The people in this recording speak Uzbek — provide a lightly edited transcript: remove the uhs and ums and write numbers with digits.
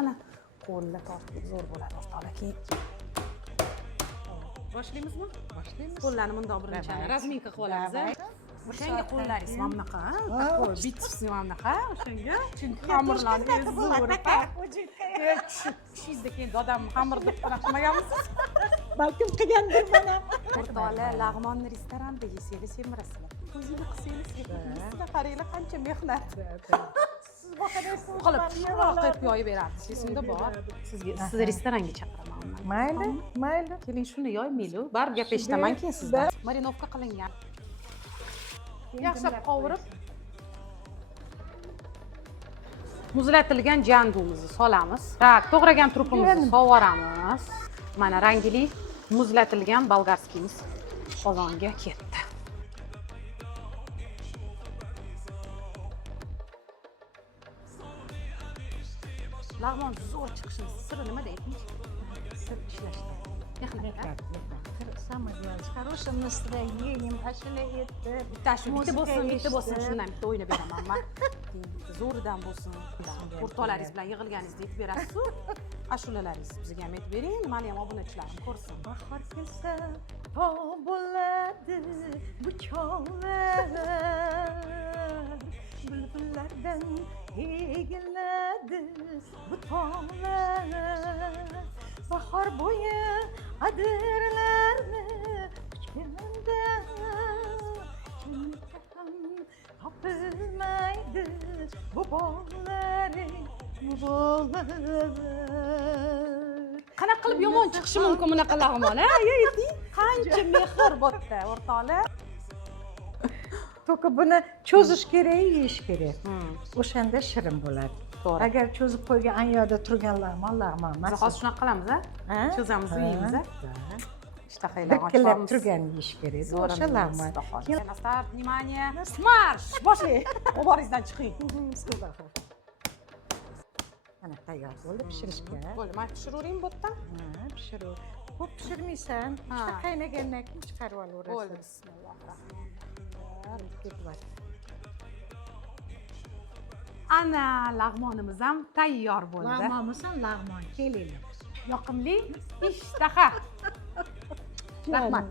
ana qo'llar tortib zo'r bo'ladi o'rtoqlar. Keyin boshlaymizmi? Boshlaymiz. Qo'llarni bundoq birinchi razminka qilib olamiz. O'shanga qo'llaringiz mana bunaqa, bitifsi mana bunaqa, o'shanga. Chunki xamirlaringiz zo'r. Tushingizda keyin odam xamir deb qilmaganmisiz? Balkim qilgandirman ham. O'rtoqlar, lag'monni restoranda yesangiz semirasizlar. O'zingiz qilsangiz semirasizlar. Qaranglar qancha mehnat. Siz boqadasiz. Qilib qilib yoyib beramiz. Esimda bor. Sizni restoranga chaqiraman. Mayli. Keling shuni yoymayli. Barib gap eshitaman keyin sizdan. Marinovka qilingan. Yaxshilab qovurib muzlatilgan jandumuzni solamiz. Tak, to'g'ragan trupimizni sovuramiz. Mana rangli muzlatilgan bolgarskiyimiz qozonga ketdi. Lag'mon zo'r chiqishini siri nimada ayting? Sir ishlashda. Mehnatda. Самое главное, с хорошим настроением, ashula aytib, bitta bo'lsin, shundan bitta o'ynab beraman men. Zo'ridan bo'lsin. O'rtoqlaringiz bilan yig'ilganingizda aytib berasiz-ku. Ashulalaringiz bizga ham aytib bering, meni ham obunachilarim ko'rsin. Bahor kelsa, tog' bo'ladi bu chog'lar. Bulbullardan egiladi bu tog'lar. Bahor bo'yi adirlarni kuchganda ham topilmaydi bu bog'lar. Qanaqa qilib yomon chiqishi mumkin bunaqa lag'mon, ha? Ayting, qancha mehr bu yerda, o'rtoqlar. Только buni cho'zish kerak, yeyish kerak. O'shanda shirin bo'ladi. To'g'ri. Agar cho'zib qo'ygan yoqda turgan lag'mon emas. Biz hozir shunaqa qilamiz, ha? Cho'zamiz, yeymiz, ha? Ishtahanglar Dikkilab turgan yeyish kerak. O'sha lag'mon. Start, внимание, marsh! Boshlang. Oboringizdan chiqing. Mana tayyor bo'ldi pishirishga. Bo'ldi, men pishiravering bu yerdan. Pishiruv. Ko'p pishirmaysan. Qaynagandan keyin chiqarib olaverasiz. Bo'ldi, bismillah. Ana lag'monimiz ham tayyor bo'ldi. Lag'monmisan, lag'mon. Kelinglar. Yoqimli ishtaha. Rahmat.